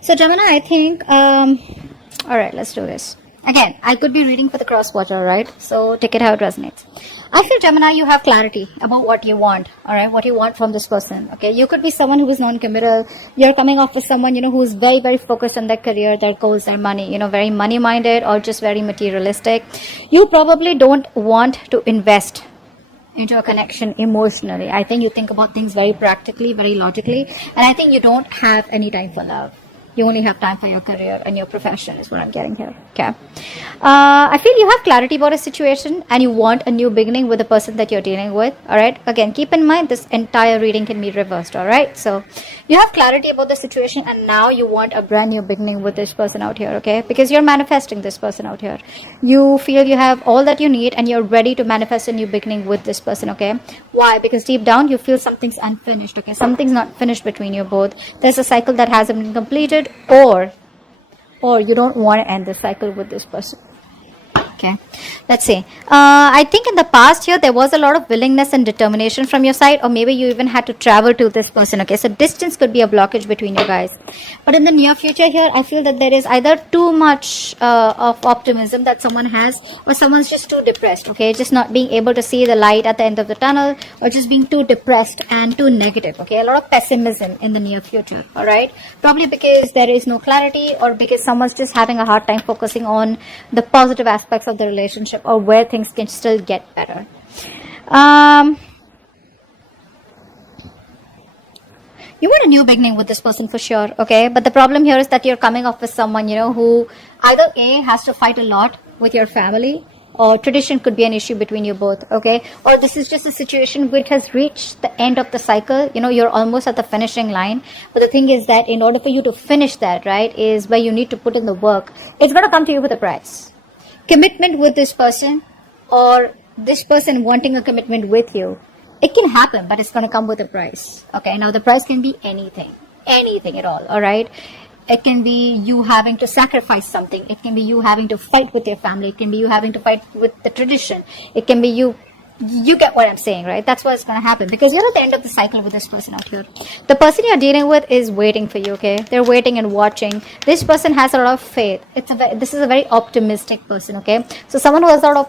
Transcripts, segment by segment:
So Gemini, I think, all right, let's do this. Again, I could be reading for the cross-watcher, right? So take it how it resonates. I feel, Gemini, you have clarity about what you want, all right? What you want from this person, okay? You could be someone who is non-committal. You're coming off with someone, who is very, very focused on their career, their goals, their money, very money-minded or just very materialistic. You probably don't want to invest into a connection emotionally. I think you think about things very practically, very logically, and I think you don't have any time for love. You only have time for your career and your profession is what I'm getting here. Okay. I feel you have clarity about a situation and you want a new beginning with the person that you're dealing with. All right. Again, keep in mind this entire reading can be reversed. All right. So you have clarity about the situation and now you want a brand new beginning with this person out here. Okay. Because you're manifesting this person out here. You feel you have all that you need and you're ready to manifest a new beginning with this person. Okay. Why? Because deep down you feel something's unfinished. Okay. Something's not finished between you both. There's a cycle that hasn't been completed. Or you don't want to end the cycle with this person. Okay, let's see. I think in the past here there was a lot of willingness and determination from your side, or maybe you even had to travel to this person. Okay, so distance could be a blockage between you guys. But in the near future here, I feel that there is either too much of optimism that someone has, or someone's just too depressed. Okay, just not being able to see the light at the end of the tunnel, or just being too depressed and too negative. Okay, a lot of pessimism in the near future. All right, probably because there is no clarity, or because someone's just having a hard time focusing on the positive aspects of the relationship or where things can still get better. You want a new beginning with this person for sure, okay? But the problem here is that you're coming off with someone, who either A, has to fight a lot with your family, or tradition could be an issue between you both, okay? Or this is just a situation which has reached the end of the cycle. You're almost at the finishing line. But the thing is that in order for you to finish that, right, is where you need to put in the work. It's going to come to you with a price. Commitment with this person, or this person wanting a commitment with you, it can happen, but it's going to come with a price. Okay, now the price can be anything at all. All right, it can be you having to sacrifice something. It can be you having to fight with your family. It can be you having to fight with the tradition. It can be you get what I'm saying, right? That's what's going to happen, because you're at the end of the cycle with this person out here. The person you're dealing with is waiting for you, okay? They're waiting and watching. This person has a lot of faith. This is a very optimistic person, okay? So someone who has a lot of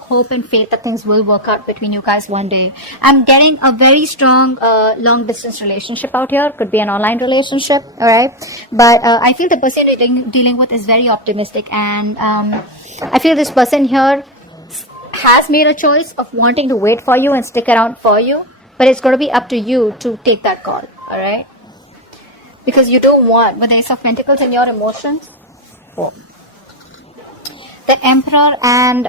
hope and faith that things will work out between you guys one day. I'm getting a very strong long distance relationship out here. Could be an online relationship, all right? But I feel the person you're dealing with is very optimistic, and I feel this person here has made a choice of wanting to wait for you and stick around for you, but it's going to be up to you to take that call, all right? Because you don't want, with the Ace of Pentacles in your emotions, the Emperor and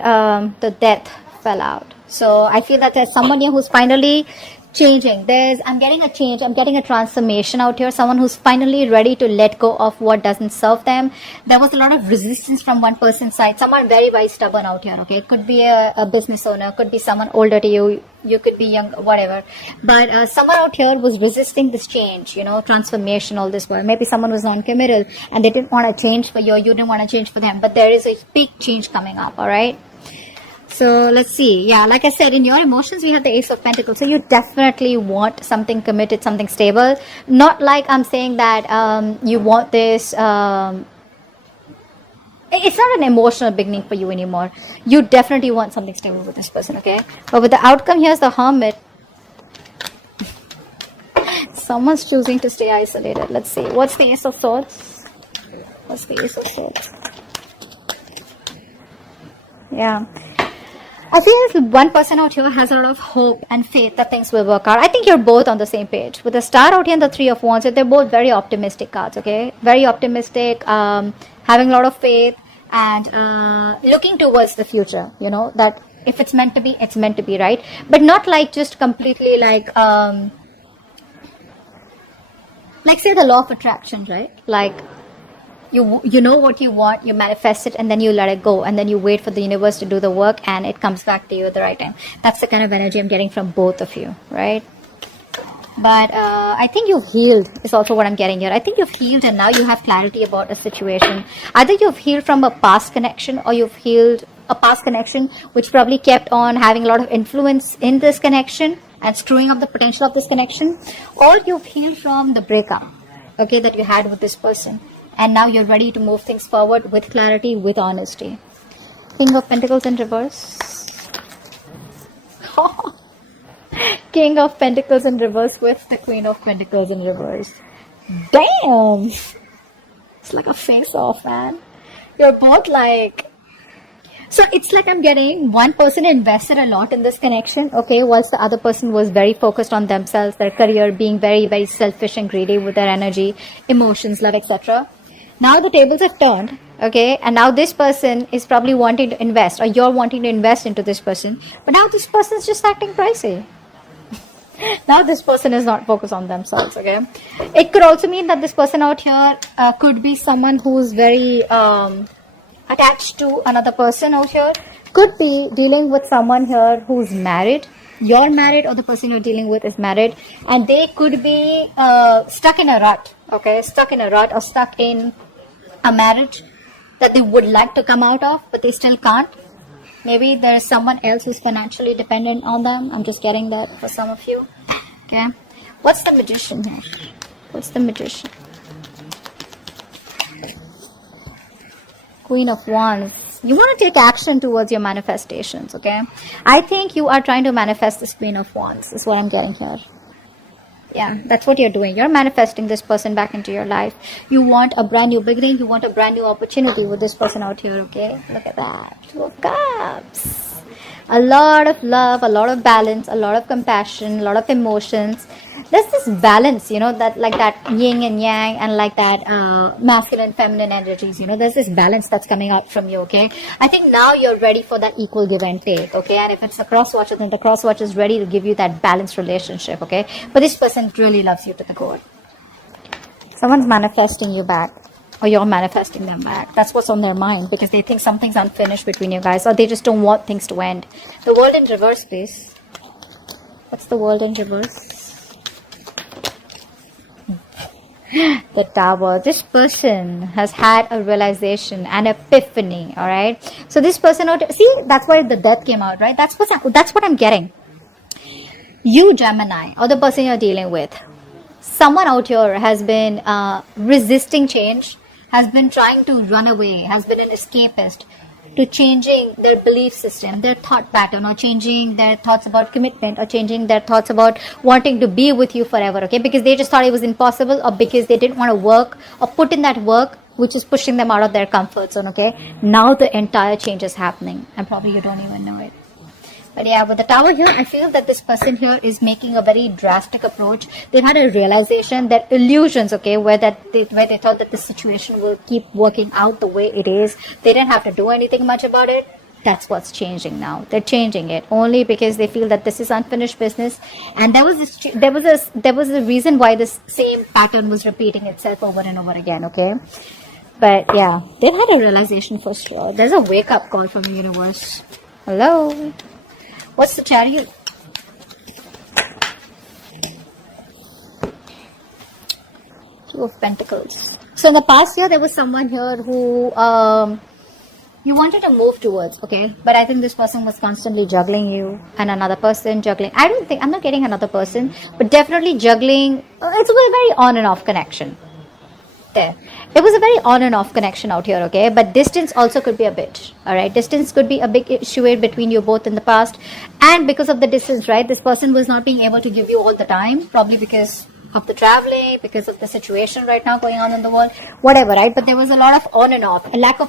the Death fell out. So I feel that there's someone here who's finally changing. I'm getting a change. I'm getting a transformation out here. Someone who's finally ready to let go of what doesn't serve them. There was a lot of resistance from one person's side. Someone very, very stubborn out here. Okay, it could be a business owner, could be someone older to you. You could be young, whatever. But someone out here was resisting this change, transformation, all this while. Maybe someone was non-committal and they didn't want to change for you, or you didn't want to change for them. But there is a big change coming up. All right. So let's see. Yeah, like I said, in your emotions, we have the Ace of Pentacles. So you definitely want something committed, something stable. Not like I'm saying that you want this. It's not an emotional beginning for you anymore. You definitely want something stable with this person, okay? But with the outcome, here's the Hermit. Someone's choosing to stay isolated. Let's see. What's the Ace of Swords? What's the Ace of Swords? Yeah. I feel one person out here has a lot of hope and faith that things will work out. I think you're both on the same page. With the Star out here and the Three of Wands, they're both very optimistic cards, okay? Very optimistic, having a lot of faith, and looking towards the future, that if it's meant to be, it's meant to be, right? But not like just completely like say the law of attraction, right? Like, you know what you want, you manifest it, and then you let it go, and then you wait for the universe to do the work, and it comes back to you at the right time. That's the kind of energy I'm getting from both of you, right? But I think you've healed is also what I'm getting here. I think you've healed, and now you have clarity about a situation. Either you've healed from a past connection, or you've healed a past connection which probably kept on having a lot of influence in this connection and screwing up the potential of this connection, or you've healed from the breakup. okay, that you had with this person. And now you're ready to move things forward with clarity, with honesty. King of Pentacles in reverse. King of Pentacles in reverse with the Queen of Pentacles in reverse. Damn! It's like a face-off, man. You're both like... So it's like I'm getting one person invested a lot in this connection, okay, whilst the other person was very focused on themselves, their career, being very, very selfish and greedy with their energy, emotions, love, etc. Now the tables have turned, okay, and now this person is probably wanting to invest, or you're wanting to invest into this person, but now this person is just acting pricey. Now this person is not focused on themselves, okay. It could also mean that this person out here could be someone who's very attached to another person out here. Could be dealing with someone here who's married. You're married, or the person you're dealing with is married, and they could be stuck in a rut, okay, stuck in a rut, or stuck in a marriage that they would like to come out of, but they still can't. Maybe there's someone else who's financially dependent on them. I'm just getting that for some of you. Okay. What's the Magician here? What's the Magician? Queen of Wands. You want to take action towards your manifestations, okay? I think you are trying to manifest this Queen of Wands, is what I'm getting here. Yeah, that's what you're doing. You're manifesting this person back into your life. You want a brand new beginning. You want a brand new opportunity with this person out here, okay? Look at that. Two of Cups. A lot of love, a lot of balance, a lot of compassion, a lot of emotions. There's this balance, you know, that like that yin and yang, and like that masculine, feminine energies, you know, there's this balance that's coming out from you, okay? I think now you're ready for that equal give and take, okay? And if it's a cross watcher, then the cross watcher is ready to give you that balanced relationship, okay? But this person really loves you to the core. Someone's manifesting you back, or you're manifesting them back. That's what's on their mind, because they think something's unfinished between you guys, or they just don't want things to end. The World in reverse, please. What's the World in reverse? The Tower. This person has had a realization, an epiphany, all right? So this person, see, that's why the Death came out, right? That's what I'm getting. You, Gemini, or the person you're dealing with, someone out here has been resisting change, has been trying to run away, has been an escapist to changing their belief system, their thought pattern, or changing their thoughts about commitment, or changing their thoughts about wanting to be with you forever, okay? Because they just thought it was impossible, or because they didn't want to work or put in that work, which is pushing them out of their comfort zone, okay? Now the entire change is happening, and probably you don't even know it. But yeah, with the Tower here, I feel that this person here is making a very drastic approach. They've had a realization that illusions, okay, where they thought that the situation will keep working out the way it is. They didn't have to do anything much about it. That's what's changing now. They're changing it only because they feel that this is unfinished business. And there was a reason why this same pattern was repeating itself over and over again, okay? But yeah, they've had a realization for sure. There's a wake-up call from the universe. Hello? What's the Chariot? Two of Pentacles. So in the past year, there was someone here who you wanted to move towards, okay? But I think this person was constantly juggling you, and another person juggling. I'm not getting another person, but definitely juggling. It's a very on and off connection. There. It was a very on and off connection out here, okay? But distance also could be a bit, all right? Distance could be a big issue between you both in the past. And because of the distance, right, this person was not being able to give you all the time, probably because of the traveling, because of the situation right now going on in the world, whatever, right? But there was a lot of on and off, a lack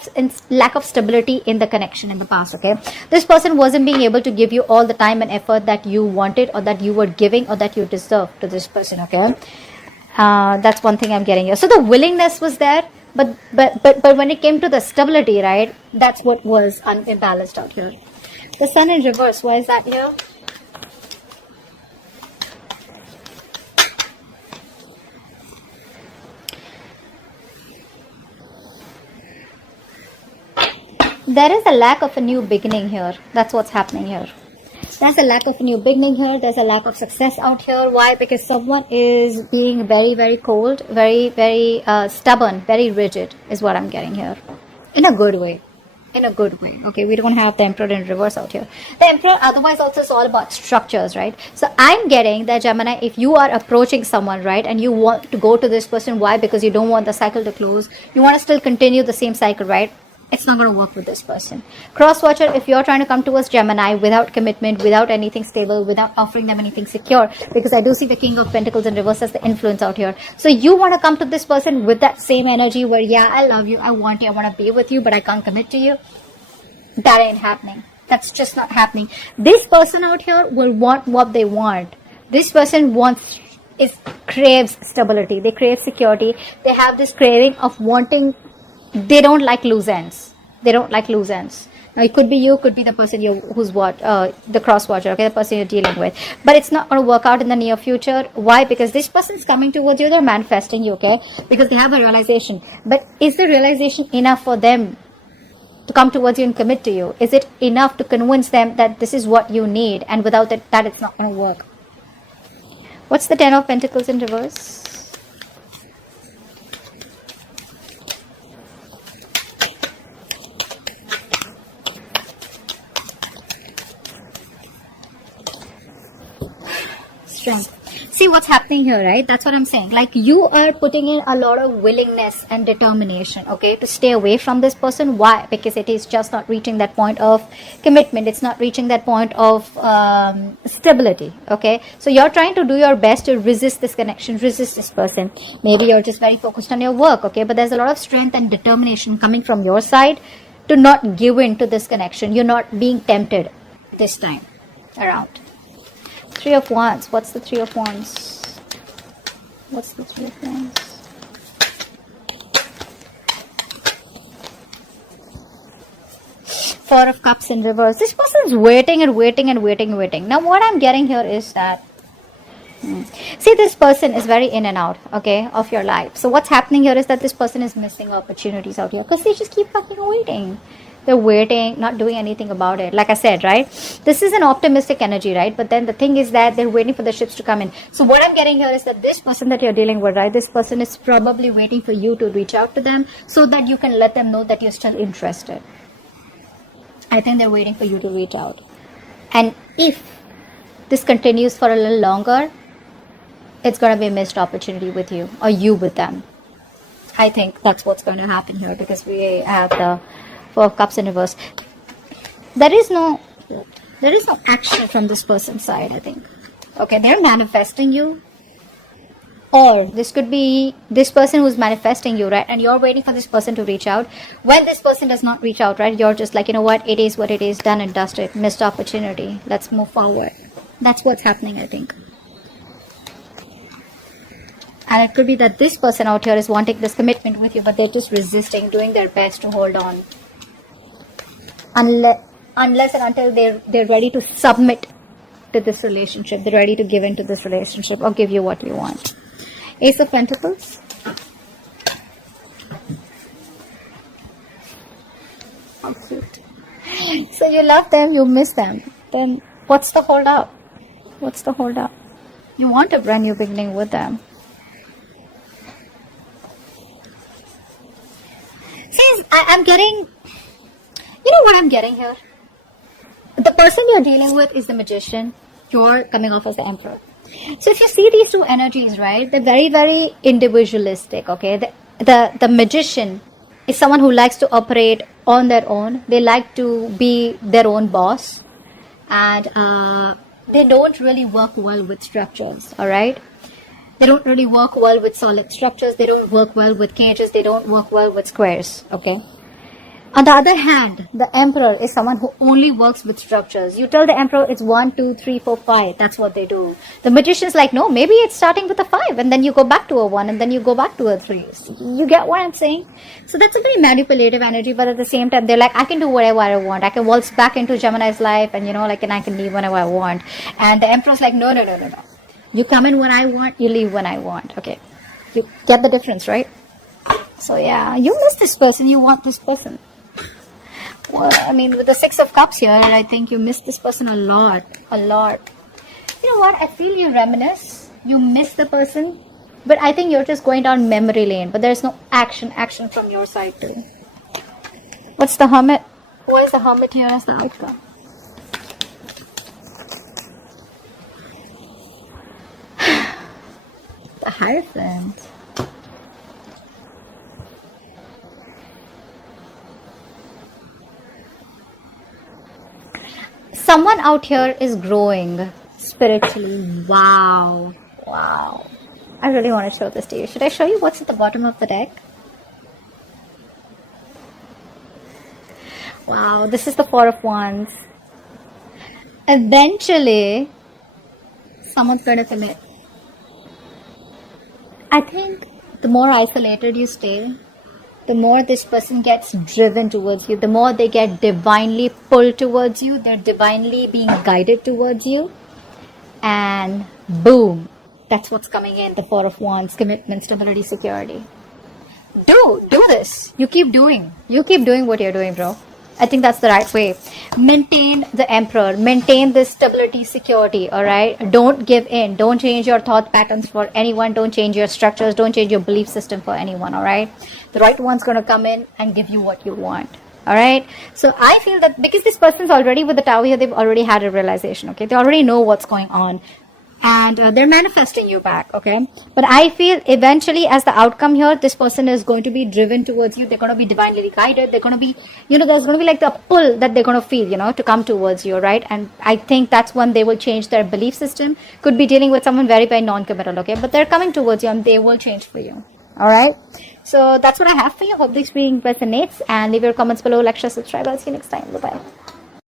of stability in the connection in the past, okay? This person wasn't being able to give you all the time and effort that you wanted, or that you were giving, or that you deserved to this person, okay? That's one thing I'm getting here. So the willingness was there, but when it came to the stability, right, that's what was imbalanced out here. The Sun in reverse, why is that here? There is a lack of a new beginning here. That's what's happening here. There's a lack of a new beginning here. There's a lack of success out here. Why? Because someone is being very, very cold, very, very stubborn, very rigid is what I'm getting here. In a good way. in a good way. Okay, we don't have the Emperor in reverse out here. The Emperor otherwise also is all about structures, right? So I'm getting that, Gemini, if you are approaching someone, right, and you want to go to this person, why? Because you don't want the cycle to close. You want to still continue the same cycle, right? It's not going to work with this person. Cross watcher, if you're trying to come towards Gemini without commitment, without anything stable, without offering them anything secure, because I do see the King of Pentacles in reverse as the influence out here. So you want to come to this person with that same energy where, yeah, I love you, I want you, I want to be with you, but I can't commit to you. That ain't happening. That's just not happening. This person out here will want what they want. This person craves stability. They crave security. They have this craving of wanting. They don't like loose ends. They don't like loose ends. Now, it could be you, could be the person who's the cross watcher, okay, the person you're dealing with. But it's not going to work out in the near future. Why? Because this person's coming towards you, they're manifesting you, okay, because they have a realization. But is the realization enough for them to come towards you and commit to you? Is it enough to convince them that this is what you need, and without that it's not going to work? What's the Ten of Pentacles in reverse? Strength. See what's happening here, right? That's what I'm saying. Like, you are putting in a lot of willingness and determination, okay, to stay away from this person. Why? Because it is just not reaching that point of commitment. It's not reaching that point of stability, okay? So you're trying to do your best to resist this connection, resist this person. Maybe you're just very focused on your work, okay? But there's a lot of strength and determination coming from your side to not give in to this connection. You're not being tempted this time around. Three of Wands. What's the Three of Wands? What's the Three of Wands? Four of Cups in reverse. This person's waiting and waiting and waiting and waiting. Now, what I'm getting here is that, see, this person is very in and out, okay, of your life. So what's happening here is that this person is missing opportunities out here because they just keep fucking waiting. They're waiting, not doing anything about it. Like I said, right? This is an optimistic energy, right? But then the thing is that they're waiting for the ships to come in. So what I'm getting here is that this person that you're dealing with, right? This person is probably waiting for you to reach out to them so that you can let them know that you're still interested. I think they're waiting for you to reach out. And if this continues for a little longer, it's going to be a missed opportunity with you, or you with them. I think that's what's going to happen here, because we have the Four of Cups in reverse. There is no action from this person's side, I think. Okay, they're manifesting you. Or this could be this person who's manifesting you, right? And you're waiting for this person to reach out. When this person does not reach out, right, you're just like, you know what, it is what it is, done and dusted, missed opportunity. Let's move forward. That's what's happening, I think. And it could be that this person out here is wanting this commitment with you, but they're just resisting, doing their best to hold on. Unless and until they're ready to submit to this relationship. They're ready to give into this relationship or give you what you want. Ace of Pentacles. How cute. So you love them, you miss them. Then what's the hold up? What's the hold up? You want a brand new beginning with them. See, I'm getting... You know what I'm getting here? The person you're dealing with is the Magician. You're coming off as the Emperor. So if you see these two energies, right, they're very, very individualistic, okay? The Magician is someone who likes to operate on their own. They like to be their own boss. And they don't really work well with structures, all right? They don't really work well with solid structures. They don't work well with cages. They don't work well with squares, okay? On the other hand, the Emperor is someone who only works with structures. You tell the Emperor it's 1, 2, 3, 4, 5. That's what they do. The Magician's like, no, maybe it's starting with a 5 and then you go back to a 1 and then you go back to a 3. You get what I'm saying? So that's a very manipulative energy, but at the same time, they're like, I can do whatever I want. I can waltz back into Gemini's life and, you know, like, and I can leave whenever I want. And the Emperor's like, no. You come in when I want, you leave when I want. Okay. You get the difference, right? So yeah, you miss this person, you want this person. Well, I mean, with the Six of Cups here, I think you miss this person a lot. You know what? I feel you reminisce. You miss the person. But I think you're just going down memory lane. But there's no action from your side too. What's the Hermit? Why is the Hermit here as the outcome? The Hierophant. Someone out here is growing spiritually. Wow. Wow. I really want to show this to you. Should I show you what's at the bottom of the deck? Wow, this is the Four of Wands. Eventually, someone's going to commit. I think the more isolated you stay, the more this person gets driven towards you, the more they get divinely pulled towards you, they're divinely being guided towards you, and boom, that's what's coming in, the Four of Wands, commitment, stability, security. Do this. You keep doing what you're doing, bro. I think that's the right way. Maintain the Emperor. Maintain this stability, security, all right? Don't give in. Don't change your thought patterns for anyone. Don't change your structures. Don't change your belief system for anyone, all right? The right one's going to come in and give you what you want, all right? So I feel that because this person's already with the Tower here, they've already had a realization, okay? They already know what's going on. And they're manifesting you back, okay? But I feel eventually as the outcome here, this person is going to be driven towards you. They're going to be divinely guided. They're going to be, there's going to be like the pull that they're going to feel, to come towards you, right? And I think that's when they will change their belief system. Could be dealing with someone very, very non-committal, okay? But they're coming towards you and they will change for you, all right? So that's what I have for you. Hope this reading resonates, and leave your comments below, like, share, subscribe. I'll see you next time. Bye-bye.